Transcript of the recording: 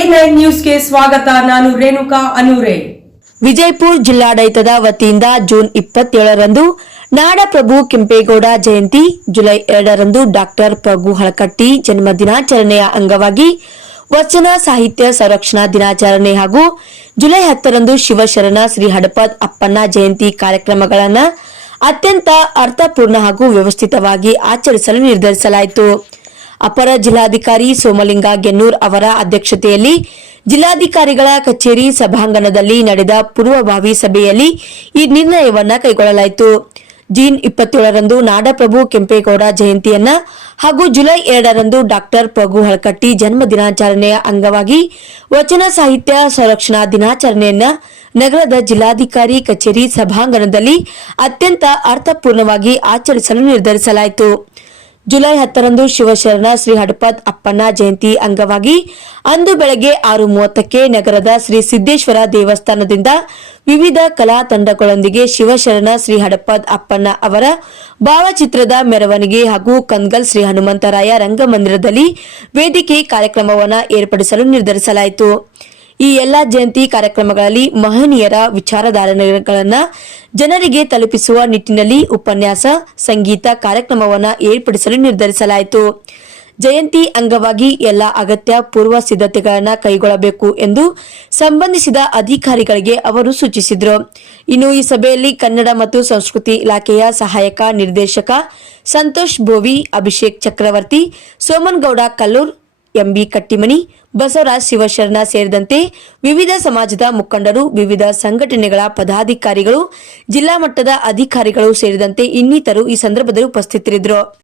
A9 ನ್ಯೂಸ್ಗೆ ಸ್ವಾಗತ. ನಾನು ರೇಣುಕಾ ಅನೂರೆ. ವಿಜಯಪುರ ಜಿಲ್ಲಾಡಳಿತದ ವತಿಯಿಂದ ಜೂನ್ 27ರಂದು ನಾಡಪ್ರಭು ಕೆಂಪೇಗೌಡ ಜಯಂತಿ, ಜುಲೈ 2ರಂದು ಡಾಕ್ಟರ್ ಪ್ರಭು ಹಳಕಟ್ಟಿ ಜನ್ಮ ದಿನಾಚರಣೆಯ ಅಂಗವಾಗಿ ವಚನ ಸಾಹಿತ್ಯ ಸಂರಕ್ಷಣಾ ದಿನಾಚರಣೆ ಹಾಗೂ ಜುಲೈ 10ರಂದು ಶಿವಶರಣ ಶ್ರೀ ಹಡಪದ್ ಅಪ್ಪಣ್ಣ ಜಯಂತಿ ಕಾರ್ಯಕ್ರಮಗಳನ್ನು ಅತ್ಯಂತ ಅರ್ಥಪೂರ್ಣ ಹಾಗೂ ವ್ಯವಸ್ಥಿತವಾಗಿ ಆಚರಿಸಲು ನಿರ್ಧರಿಸಲಾಯಿತು. ಅಪರ ಜಿಲ್ಲಾಧಿಕಾರಿ ಸೋಮಲಿಂಗ ಗೆನ್ನೂರ್ ಅವರ ಅಧ್ಯಕ್ಷತೆಯಲ್ಲಿ ಜಿಲ್ಲಾಧಿಕಾರಿಗಳ ಕಚೇರಿ ಸಭಾಂಗಣದಲ್ಲಿ ನಡೆದ ಪೂರ್ವಭಾವಿ ಸಭೆಯಲ್ಲಿ ಈ ನಿರ್ಣಯವನ್ನು ಕೈಗೊಳ್ಳಲಾಯಿತು. ಜೂನ್ 27ರಂದು ನಾಡಪ್ರಭು ಕೆಂಪೇಗೌಡ ಜಯಂತಿಯನ್ನ ಹಾಗೂ ಜುಲೈ 2ರಂದು ಡಾಕ್ಟರ್ ಪ್ರಭು ಹಳಕಟ್ಟಿ ಜನ್ಮ ದಿನಾಚರಣೆಯ ಅಂಗವಾಗಿ ವಚನ ಸಾಹಿತ್ಯ ಸಂರಕ್ಷಣಾ ದಿನಾಚರಣೆಯನ್ನ ನಗರದ ಜಿಲ್ಲಾಧಿಕಾರಿ ಕಚೇರಿ ಸಭಾಂಗಣದಲ್ಲಿ ಅತ್ಯಂತ ಅರ್ಥಪೂರ್ಣವಾಗಿ ಆಚರಿಸಲು ನಿರ್ಧರಿಸಲಾಯಿತು. ಜುಲೈ 10ರಂದು ಶಿವಶರಣ ಶ್ರೀ ಹಡಪದ್ ಅಪ್ಪಣ್ಣ ಜಯಂತಿ ಅಂಗವಾಗಿ ಅಂದು ಬೆಳಗ್ಗೆ 6:30ಕ್ಕೆ ನಗರದ ಶ್ರೀ ಸಿದ್ದೇಶ್ವರ ದೇವಸ್ಥಾನದಿಂದ ವಿವಿಧ ಕಲಾ ತಂಡಗಳೊಂದಿಗೆ ಶಿವಶರಣ ಶ್ರೀ ಹಡಪದ್ ಅಪ್ಪಣ್ಣ ಅವರ ಭಾವಚಿತ್ರದ ಮೆರವಣಿಗೆ ಹಾಗೂ ಕನ್ಗಲ್ ಶ್ರೀ ಹನುಮಂತರಾಯ ರಂಗಮಂದಿರದಲ್ಲಿ ವೇದಿಕೆ ಕಾರ್ಯಕ್ರಮವನ್ನು ಏರ್ಪಡಿಸಲು ನಿರ್ಧರಿಸಲಾಯಿತು. ಈ ಎಲ್ಲಾ ಜಯಂತಿ ಕಾರ್ಯಕ್ರಮಗಳಲ್ಲಿ ಮಹನೀಯರ ವಿಚಾರಧಾರೆಗಳನ್ನು ಜನರಿಗೆ ತಲುಪಿಸುವ ನಿಟ್ಟಿನಲ್ಲಿ ಉಪನ್ಯಾಸ, ಸಂಗೀತ ಕಾರ್ಯಕ್ರಮವನ್ನು ಏರ್ಪಡಿಸಲು ನಿರ್ಧರಿಸಲಾಯಿತು. ಜಯಂತಿ ಅಂಗವಾಗಿ ಎಲ್ಲಾ ಅಗತ್ಯ ಪೂರ್ವ ಸಿದ್ಧತೆಗಳನ್ನು ಕೈಗೊಳ್ಳಬೇಕು ಎಂದು ಸಂಬಂಧಿಸಿದ ಅಧಿಕಾರಿಗಳಿಗೆ ಅವರು ಸೂಚಿಸಿದರು. ಇನ್ನು ಈ ಸಭೆಯಲ್ಲಿ ಕನ್ನಡ ಮತ್ತು ಸಂಸ್ಕೃತಿ ಇಲಾಖೆಯ ಸಹಾಯಕ ನಿರ್ದೇಶಕ ಸಂತೋಷ್ ಬೋವಿ, ಅಭಿಷೇಕ್ ಚಕ್ರವರ್ತಿ, ಸೋಮನಗೌಡ ಕಲ್ಲೂರ್, ಎಂಬಿ ಕಟ್ಟಿಮನಿ, ಬಸವರಾಜ್ ಶಿವಶರಣ ಸೇರಿದಂತೆ ವಿವಿಧ ಸಮಾಜದ ಮುಖಂಡರು, ವಿವಿಧ ಸಂಘಟನೆಗಳ ಪದಾಧಿಕಾರಿಗಳು, ಜಿಲ್ಲಾ ಮಟ್ಟದ ಅಧಿಕಾರಿಗಳು ಸೇರಿದಂತೆ ಇನ್ನಿತರು ಈ ಸಂದರ್ಭದಲ್ಲಿ ಉಪಸ್ಥಿತರಿದ್ದರು.